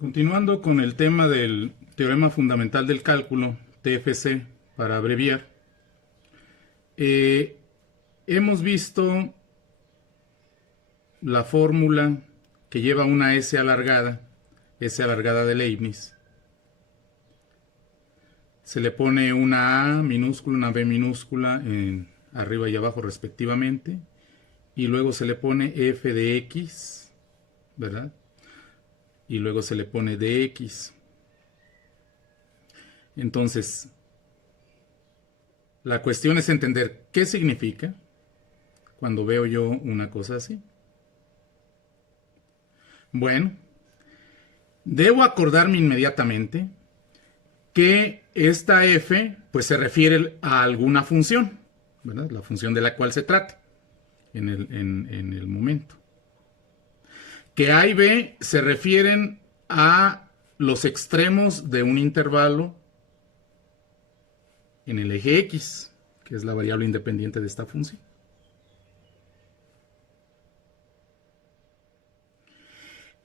Continuando con el tema del teorema fundamental del cálculo, TFC, para abreviar, hemos visto la fórmula que lleva una S alargada de Leibniz. Se le pone una A minúscula, una B minúscula en arriba y abajo respectivamente, y luego se le pone f de x, ¿verdad? Y luego se le pone dx. Entonces, la cuestión es entender qué significa cuando veo yo una cosa así. Bueno, debo acordarme inmediatamente que esta f pues se refiere a alguna función, ¿verdad? La función de la cual se trate en el momento. Que A y B se refieren a los extremos de un intervalo en el eje X, que es la variable independiente de esta función.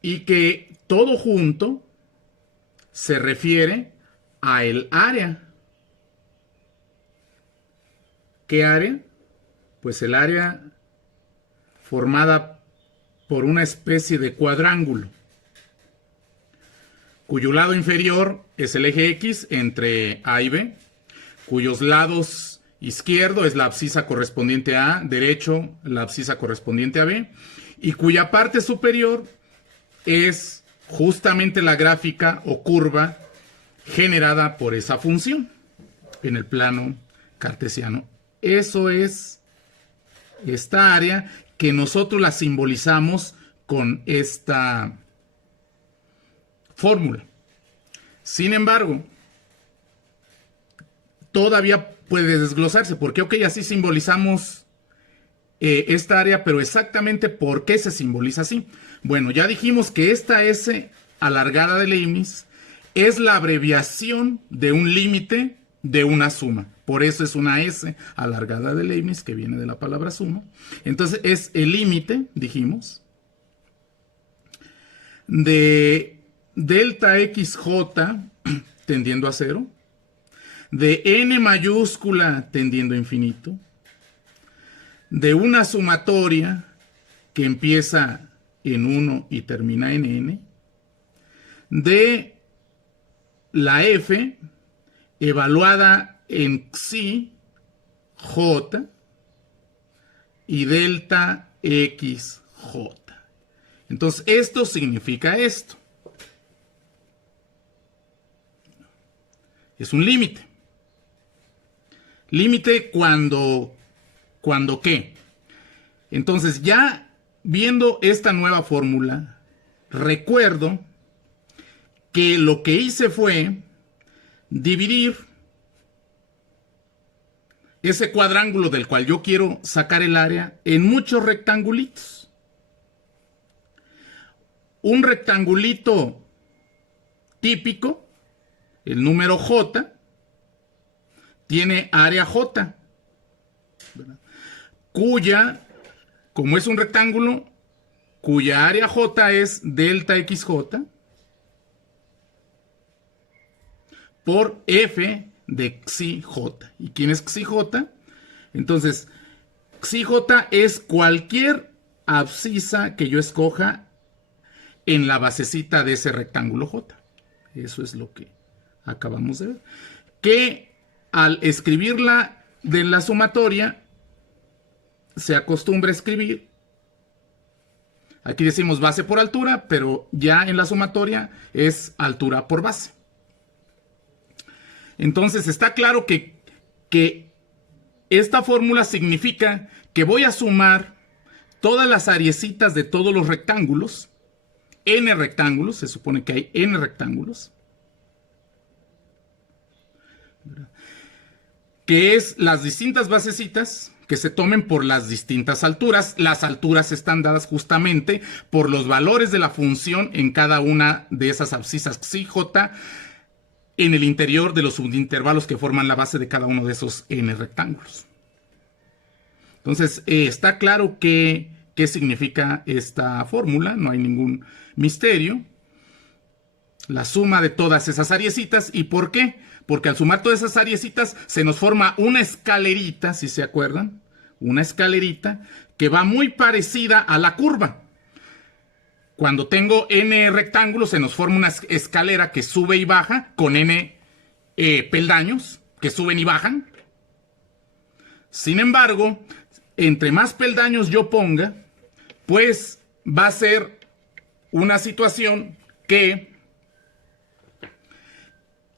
Y que todo junto se refiere a el área. ¿Qué área? Pues el área formada por una especie de cuadrángulo, cuyo lado inferior es el eje X entre A y B, cuyos lados izquierdo es la abscisa correspondiente a A, derecho la abscisa correspondiente a B, y cuya parte superior es justamente la gráfica o curva generada por esa función en el plano cartesiano. Eso es esta área que nosotros la simbolizamos con esta fórmula. Sin embargo, todavía puede desglosarse, porque ok, así simbolizamos esta área, pero exactamente por qué se simboliza así. Bueno, ya dijimos que esta S alargada de Leibniz es la abreviación de un límite de una suma. Por eso es una S alargada de Leibniz, que viene de la palabra suma. Entonces es el límite, dijimos, de delta XJ tendiendo a 0, de n mayúscula tendiendo a infinito, de una sumatoria que empieza en 1 y termina en n, de la f evaluada en xi j y delta xj. Entonces esto significa esto. Es un límite. Límite cuando ¿qué? Entonces ya viendo esta nueva fórmula, recuerdo que lo que hice fue dividir ese cuadrángulo del cual yo quiero sacar el área en muchos rectangulitos. Un rectangulito típico, el número J, tiene área J, ¿verdad? Cuya, como es un rectángulo, cuya área J es delta XJ por F de xi j. ¿Y quién es xi j? Entonces, xi j es cualquier abscisa que yo escoja en la basecita de ese rectángulo J. Eso es lo que acabamos de ver. Que al escribirla de la sumatoria, se acostumbra a escribir, aquí decimos base por altura, pero ya en la sumatoria es altura por base. Entonces está claro que esta fórmula significa que voy a sumar todas las ariecitas de todos los rectángulos, n rectángulos, se supone que hay n rectángulos, que es las distintas basecitas que se tomen por las distintas alturas. Las alturas están dadas justamente por los valores de la función en cada una de esas abscisas xi j en el interior de los subintervalos que forman la base de cada uno de esos n rectángulos. Entonces, está claro qué significa esta fórmula, no hay ningún misterio. La suma de todas esas ariecitas. ¿Y por qué? Porque al sumar todas esas ariecitas se nos forma una escalerita, si se acuerdan, una escalerita que va muy parecida a la curva. Cuando tengo n rectángulos se nos forma una escalera que sube y baja con n peldaños que suben y bajan. Sin embargo, entre más peldaños yo ponga, pues va a ser una situación que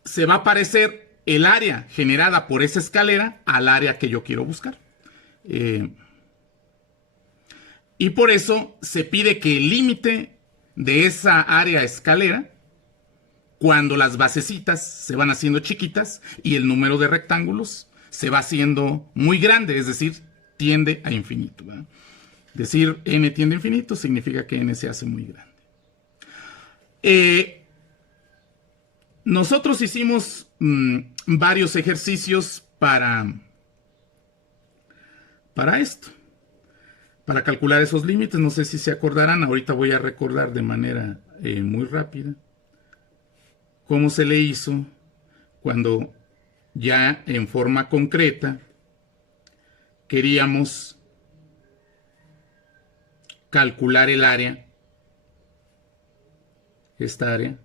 se va a parecer el área generada por esa escalera al área que yo quiero buscar. Y por eso se pide que el límite de esa área escalera, cuando las basecitas se van haciendo chiquitas y el número de rectángulos se va haciendo muy grande, es decir, tiende a infinito, ¿verdad? Decir n tiende a infinito significa que n se hace muy grande. Nosotros hicimos varios ejercicios para esto, para calcular esos límites. No sé si se acordarán, ahorita voy a recordar de manera muy rápida cómo se le hizo cuando ya en forma concreta queríamos calcular el área, esta área.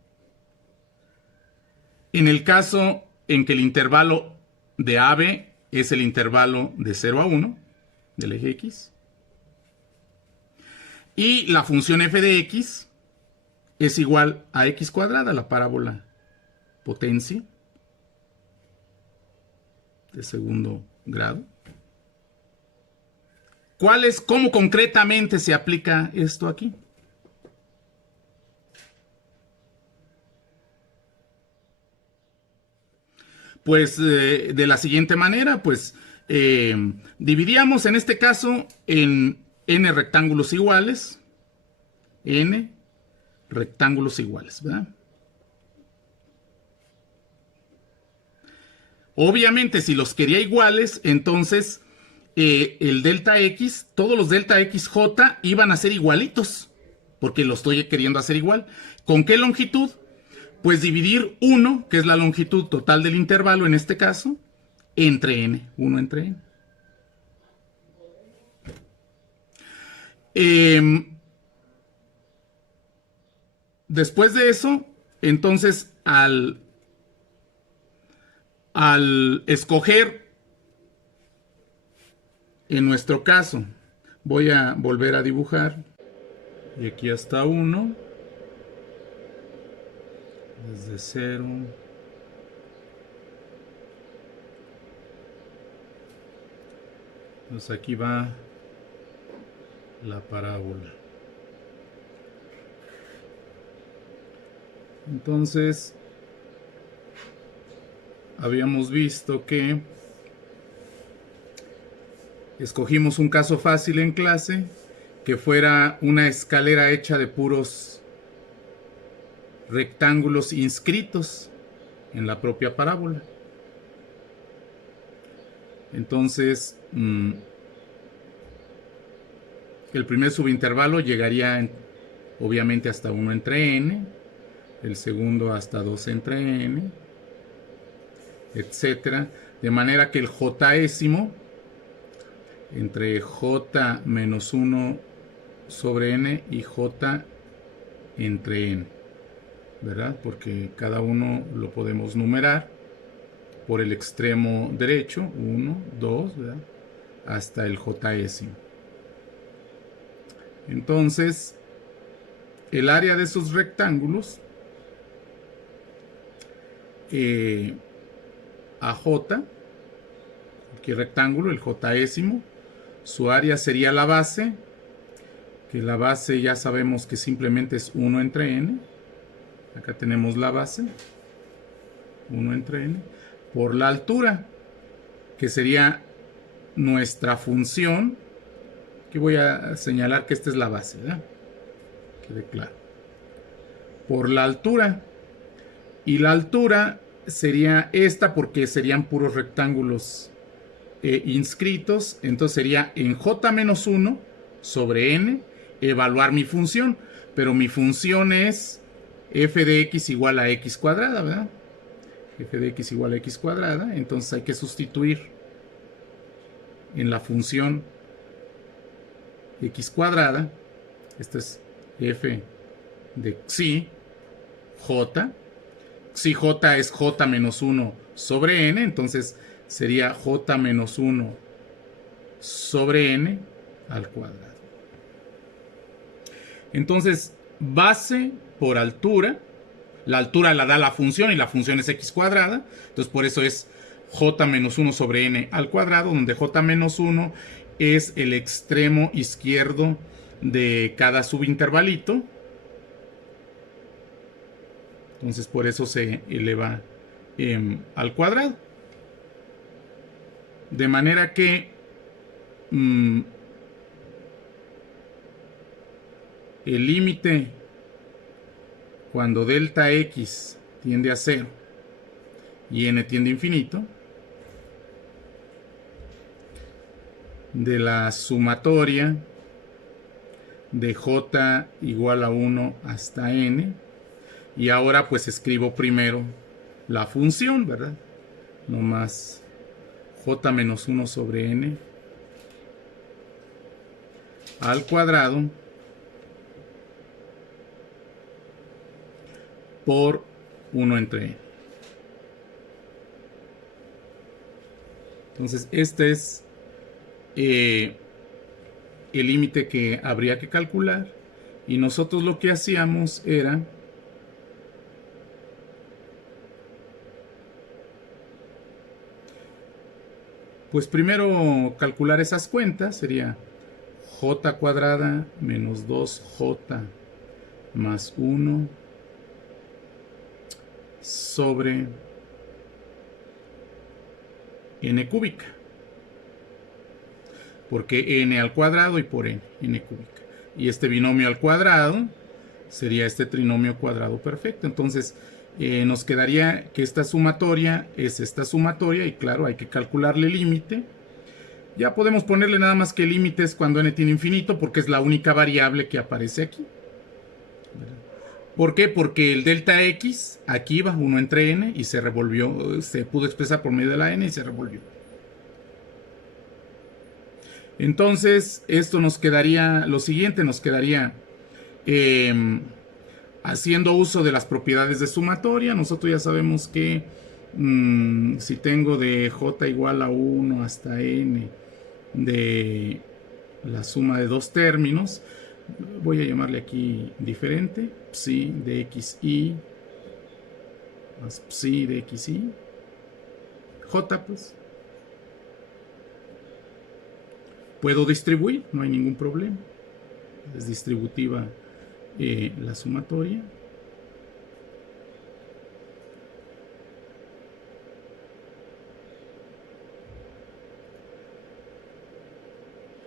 En el caso en que el intervalo de AB es el intervalo de 0 a 1 del eje X y la función f de x es igual a x cuadrada, la parábola potencia de segundo grado. ¿Cómo concretamente se aplica esto aquí? Pues de la siguiente manera, pues dividíamos en este caso en n rectángulos iguales, ¿verdad? Obviamente, si los quería iguales, entonces el delta x, todos los delta xj iban a ser igualitos, porque lo estoy queriendo hacer igual. ¿Con qué longitud? Pues dividir 1, que es la longitud total del intervalo en este caso, entre n, 1 entre n. Después de eso, entonces al escoger, en nuestro caso, voy a volver a dibujar, y aquí hasta 1, desde 0, pues aquí va la parábola. Entonces, habíamos visto que escogimos un caso fácil en clase, que fuera una escalera hecha de puros rectángulos inscritos en la propia parábola. Entonces, el primer subintervalo llegaría obviamente hasta 1 entre n, el segundo hasta 2 entre n, etcétera, de manera que el jésimo entre j menos 1 sobre n y j entre n, ¿verdad? Porque cada uno lo podemos numerar por el extremo derecho, 1, 2, ¿verdad? Hasta el jésimo. Entonces, el área de esos rectángulos AJ, cualquier rectángulo, el jésimo, su área sería la base, que la base ya sabemos que simplemente es 1 entre n. Acá tenemos la base, 1 entre n, por la altura, que sería nuestra función. Aquí voy a señalar que esta es la base, ¿verdad? Quede claro. Por la altura. Y la altura sería esta porque serían puros rectángulos inscritos. Entonces sería en j-1 sobre n evaluar mi función. Pero mi función es f de x igual a x cuadrada, ¿verdad? F de x igual a x cuadrada. Entonces hay que sustituir en la función x cuadrada. Esto es f de xi j. Xi j es j menos 1 sobre n. Entonces sería j menos 1 sobre n al cuadrado. Entonces, base por altura. La altura la da la función y la función es x cuadrada. Entonces, por eso es j menos 1 sobre n al cuadrado, donde j menos 1 es el extremo izquierdo de cada subintervalito. Entonces, por eso se eleva al cuadrado. De manera que el límite cuando delta x tiende a 0 y n tiende a infinito de la sumatoria de j igual a 1 hasta n. Y ahora pues escribo primero la función, ¿verdad? No más j menos 1 sobre n al cuadrado por 1 entre n. Entonces este es el límite que habría que calcular, y nosotros lo que hacíamos era pues primero calcular esas cuentas. Sería j cuadrada menos 2j más 1 sobre n cúbica, porque n al cuadrado y por n cúbica. Y este binomio al cuadrado sería este trinomio cuadrado perfecto. Entonces nos quedaría que esta sumatoria es esta sumatoria, y claro, hay que calcularle límite. Ya podemos ponerle nada más que límite es cuando n tiene infinito, porque es la única variable que aparece aquí. ¿Por qué? Porque el delta x aquí va 1 entre n y se revolvió, se pudo expresar por medio de la n y se revolvió. Entonces esto nos quedaría, lo siguiente nos quedaría haciendo uso de las propiedades de sumatoria. Nosotros ya sabemos que si tengo de j igual a 1 hasta n de la suma de dos términos, voy a llamarle aquí diferente, psi de xi más psi de xi, j pues, puedo distribuir, no hay ningún problema, es distributiva la sumatoria.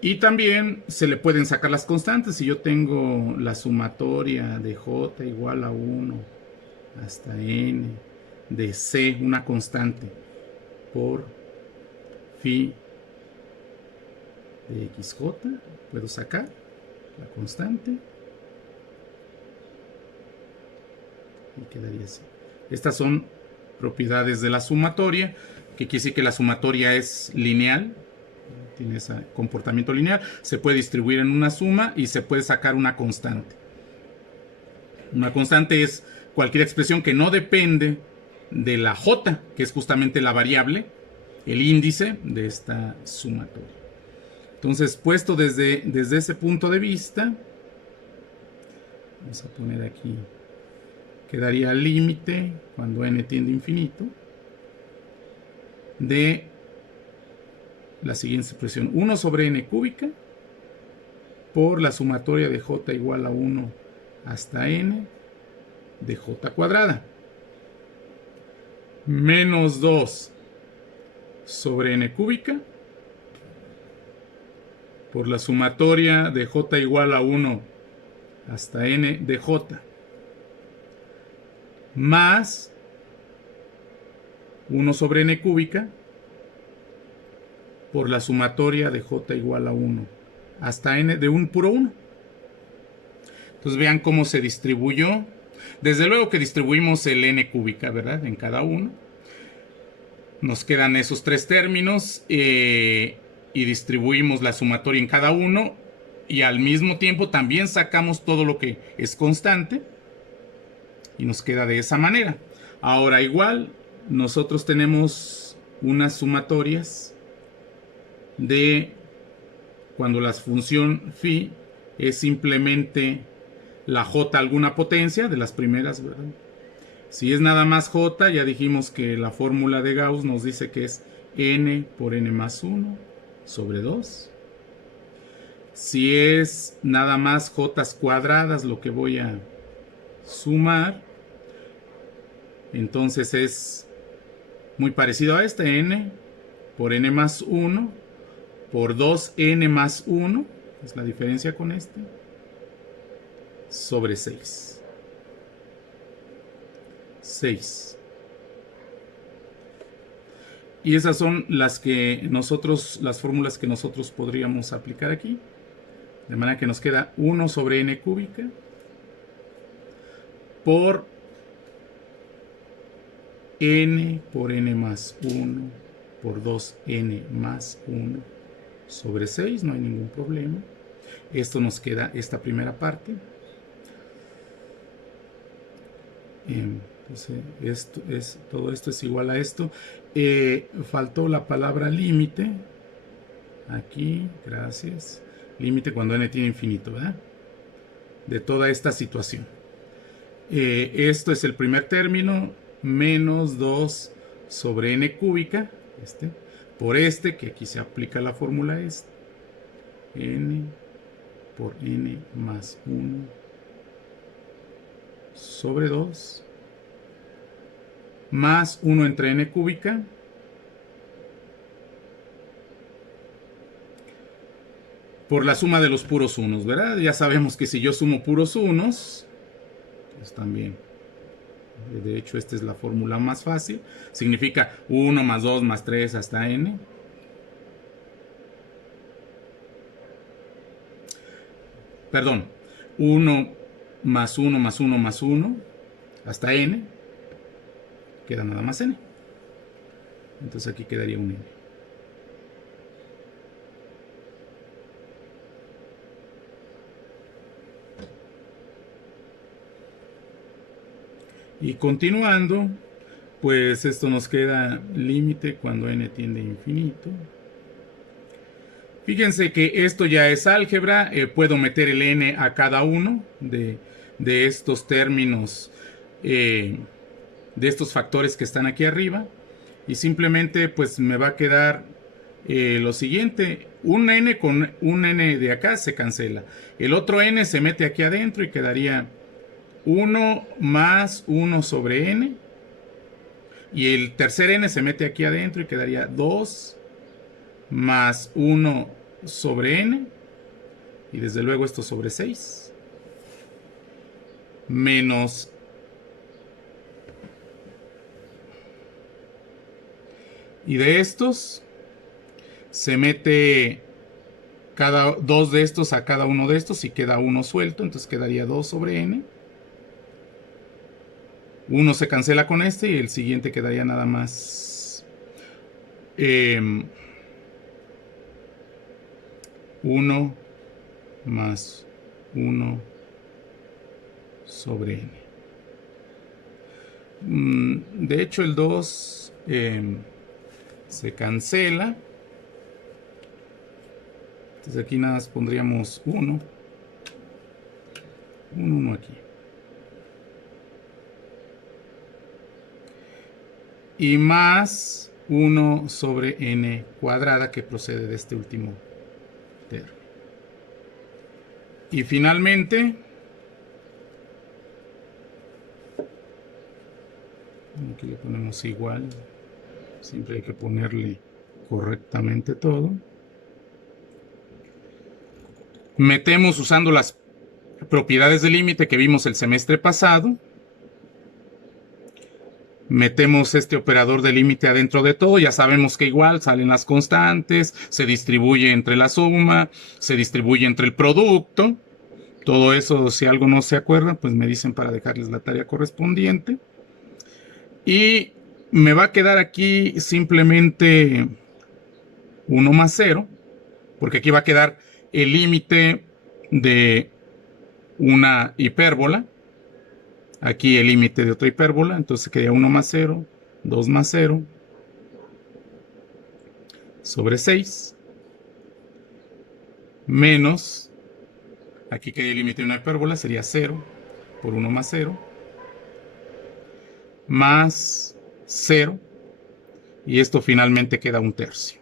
Y también se le pueden sacar las constantes. Si yo tengo la sumatoria de j igual a 1 hasta n de c, una constante, por phi de xj, puedo sacar la constante y quedaría así. Estas son propiedades de la sumatoria, que quiere decir que la sumatoria es lineal, tiene ese comportamiento lineal, se puede distribuir en una suma y se puede sacar una constante. Una constante es cualquier expresión que no depende de la j, que es justamente la variable, el índice de esta sumatoria. Entonces, puesto desde ese punto de vista, vamos a poner aquí, quedaría el límite cuando n tiende a infinito de la siguiente expresión: 1 sobre n cúbica por la sumatoria de j igual a 1 hasta n de j cuadrada, menos 2 sobre n cúbica por la sumatoria de j igual a 1 hasta n de j, más 1 sobre n cúbica por la sumatoria de j igual a 1 hasta n de un puro 1. Entonces vean cómo se distribuyó Desde luego que distribuimos el n cúbica, ¿verdad? En cada uno. Nos quedan esos tres términos y distribuimos la sumatoria en cada uno y al mismo tiempo también sacamos todo lo que es constante y nos queda de esa manera. Ahora igual nosotros tenemos unas sumatorias de cuando la función phi es simplemente la j alguna potencia de las primeras, ¿verdad? Si es nada más j, ya dijimos que la fórmula de Gauss nos dice que es n por n más 1 sobre 2. Si es nada más j cuadradas lo que voy a sumar, entonces es muy parecido a este, n por n más 1 por 2n más 1, es la diferencia con este, sobre 6. 6. Y esas son las fórmulas que nosotros podríamos aplicar aquí. De manera que nos queda 1 sobre n cúbica por n por n más 1 por 2n más 1 sobre 6, no hay ningún problema. Esto nos queda esta primera parte. Entonces, todo esto es igual a esto. Faltó la palabra límite. Aquí, gracias. Límite cuando n tiene infinito, ¿verdad? De toda esta situación. Esto es el primer término, menos 2 sobre n cúbica, por que aquí se aplica la fórmula n por n más 1 sobre 2 más 1 entre n cúbica por la suma de los puros unos, ¿verdad? Ya sabemos que si yo sumo puros unos, pues también, de hecho esta es la fórmula más fácil, significa 1 más 2 más 3 hasta n. Perdón, 1 más 1 más 1 más 1 hasta n, queda nada más n. Entonces aquí quedaría un n. Y continuando, pues esto nos queda límite cuando n tiende a infinito. Fíjense que esto ya es álgebra, puedo meter el n a cada uno de estos términos, de estos factores que están aquí arriba, y simplemente pues me va a quedar lo siguiente: un n con un n de acá se cancela, el otro n se mete aquí adentro y quedaría 1 más 1 sobre n, y el tercer n se mete aquí adentro y quedaría 2 más 1 sobre n, y desde luego esto sobre 6, menos y de estos se mete cada dos de estos a cada uno de estos y queda uno suelto, entonces quedaría 2 sobre n. Uno se cancela con este y el siguiente quedaría nada más 1 más 1 sobre n. De hecho el 2 se cancela. Entonces aquí nada más pondríamos 1. 1 aquí. Y más 1 sobre n cuadrada, que procede de este último término. Y finalmente, aquí le ponemos igual, siempre hay que ponerle correctamente todo. Metemos usando las propiedades de límite que vimos el semestre pasado. Metemos este operador de límite adentro de todo. Ya sabemos que igual salen las constantes, se distribuye entre la suma, se distribuye entre el producto. Todo eso, si algo no se acuerda, pues me dicen para dejarles la tarea correspondiente. Y me va a quedar aquí simplemente 1 más 0, porque aquí va a quedar el límite de una hipérbola. Aquí el límite de otra hipérbola, entonces quedaría 1 más 0, 2 más 0, sobre 6, menos, aquí queda el límite de una hipérbola, sería 0 por 1 más 0, más 0, y esto finalmente queda 1/3.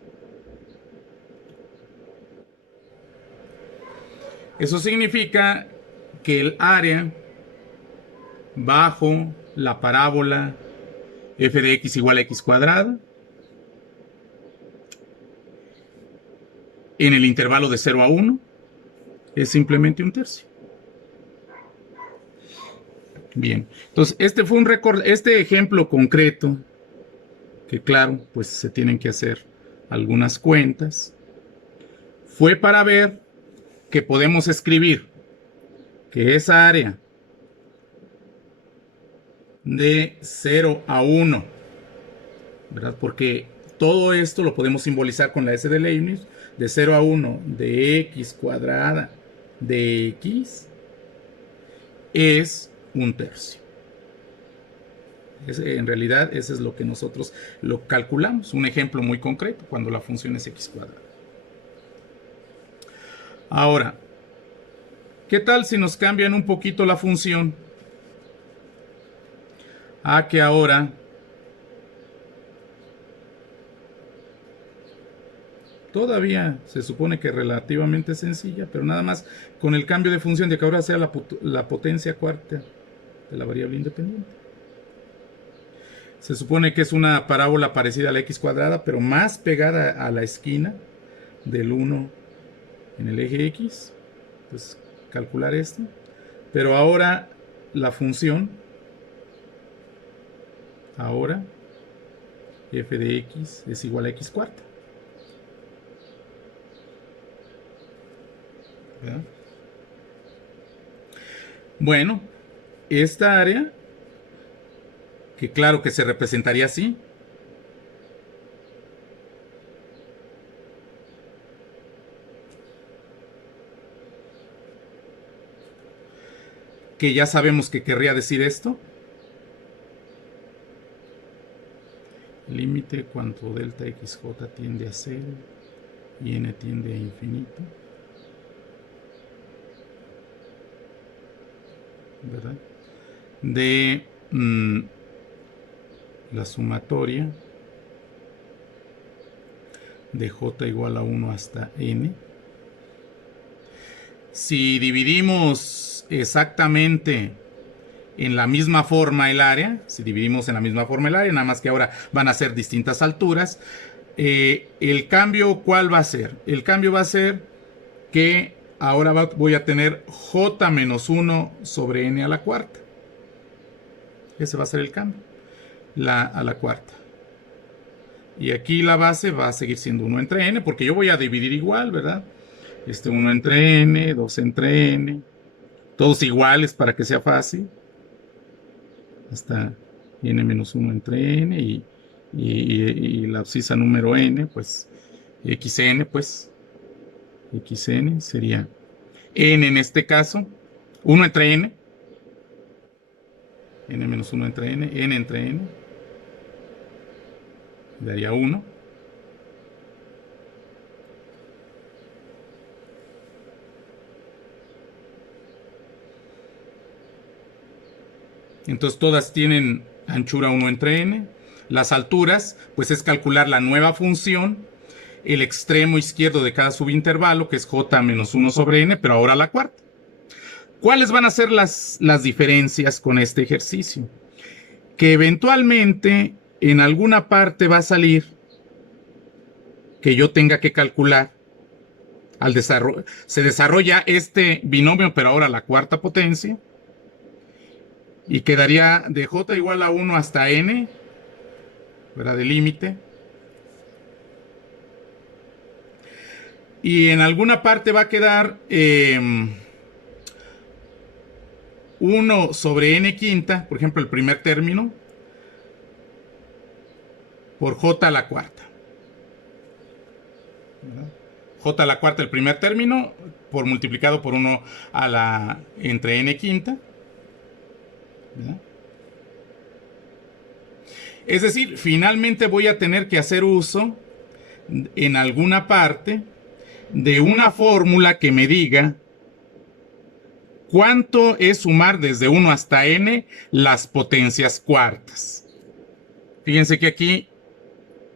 Eso significa que el área bajo la parábola f de x igual a x cuadrada en el intervalo de 0 a 1 es simplemente 1/3. Bien, entonces este fue este ejemplo concreto, que claro, pues se tienen que hacer algunas cuentas, fue para ver que podemos escribir que esa área de 0 a 1, ¿verdad? Porque todo esto lo podemos simbolizar con la S de Leibniz, de 0 a 1 de x cuadrada de x es 1/3. En realidad, eso es lo que nosotros lo calculamos. Un ejemplo muy concreto, cuando la función es x cuadrada. Ahora, ¿qué tal si nos cambian un poquito la función? A que ahora todavía se supone que relativamente sencilla, pero nada más con el cambio de función de que ahora sea la potencia cuarta de la variable independiente. Se supone que es una parábola parecida a la x cuadrada, pero más pegada a la esquina del 1 en el eje x. Entonces, calcular esto. Pero ahora la función, ahora f de x es igual a x cuarta. ¿Verdad? Bueno, esta área, que claro que se representaría así, que ya sabemos que querría decir esto. Límite cuando delta xj tiende a 0 y n tiende a infinito, ¿verdad? De la sumatoria de j igual a 1 hasta n. Si dividimos exactamente en la misma forma el área, nada más que ahora van a ser distintas alturas, el cambio, ¿cuál va a ser? El cambio va a ser que ahora voy a tener j menos 1 sobre n a la cuarta. Ese va a ser el cambio, a la cuarta. Y aquí la base va a seguir siendo 1 entre n, porque yo voy a dividir igual, ¿verdad? 1 entre n, 2 entre n, todos iguales para que sea fácil, hasta n menos 1 entre n, y la abscisa número n, pues xn, pues xn sería n en este caso, 1 entre n, n menos 1 entre n, n entre n, daría 1. Entonces todas tienen anchura 1 entre n. Las alturas, pues es calcular la nueva función, el extremo izquierdo de cada subintervalo, que es j menos 1 sobre n, pero ahora la cuarta. ¿Cuáles van a ser las diferencias con este ejercicio? Que eventualmente en alguna parte va a salir que yo tenga que calcular. Se desarrolla este binomio, pero ahora la cuarta potencia. Y quedaría de j igual a 1 hasta n, ¿verdad? De límite. Y en alguna parte va a quedar 1 sobre n quinta, por ejemplo, el primer término, por j a la cuarta. J a la cuarta, el primer término, por multiplicado por 1 a la entre n quinta. ¿Verdad? Es decir, finalmente voy a tener que hacer uso en alguna parte de una fórmula que me diga cuánto es sumar desde 1 hasta n las potencias cuartas. Fíjense que aquí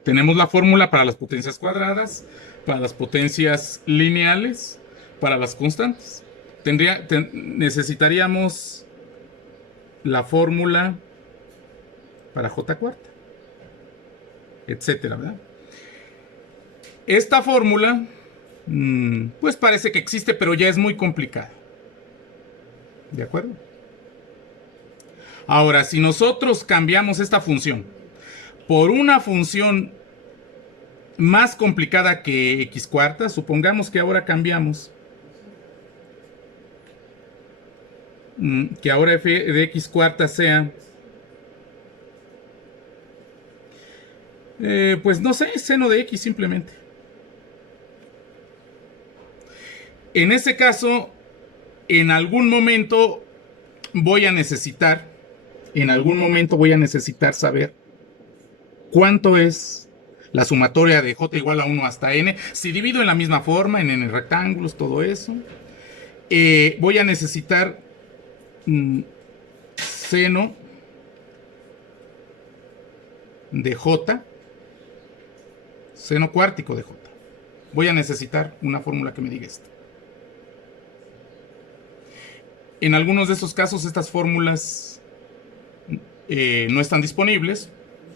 tenemos la fórmula para las potencias cuadradas, para las potencias lineales, para las constantes. Necesitaríamos la fórmula para j cuarta, etcétera, ¿verdad? Esta fórmula, pues parece que existe, pero ya es muy complicada. ¿De acuerdo? Ahora, si nosotros cambiamos esta función por una función más complicada que x cuarta, supongamos que ahora cambiamos, que ahora f de x cuarta sea, pues no sé, seno de x simplemente. En ese caso, en algún momento voy a necesitar saber cuánto es la sumatoria de j igual a 1 hasta n. Si divido en la misma forma, en n rectángulos, todo eso, voy a necesitar seno de j, seno cuártico de j. Voy a necesitar una fórmula que me diga esto. En algunos de esos casos estas fórmulas no están disponibles,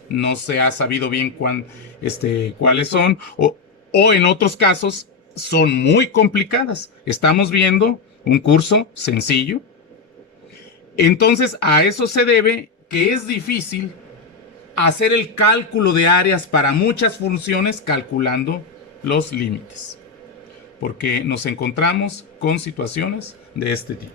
no se ha sabido bien cuáles son, o en otros casos son muy complicadas. Estamos viendo un curso sencillo. Entonces a eso se debe que es difícil hacer el cálculo de áreas para muchas funciones calculando los límites, porque nos encontramos con situaciones de este tipo.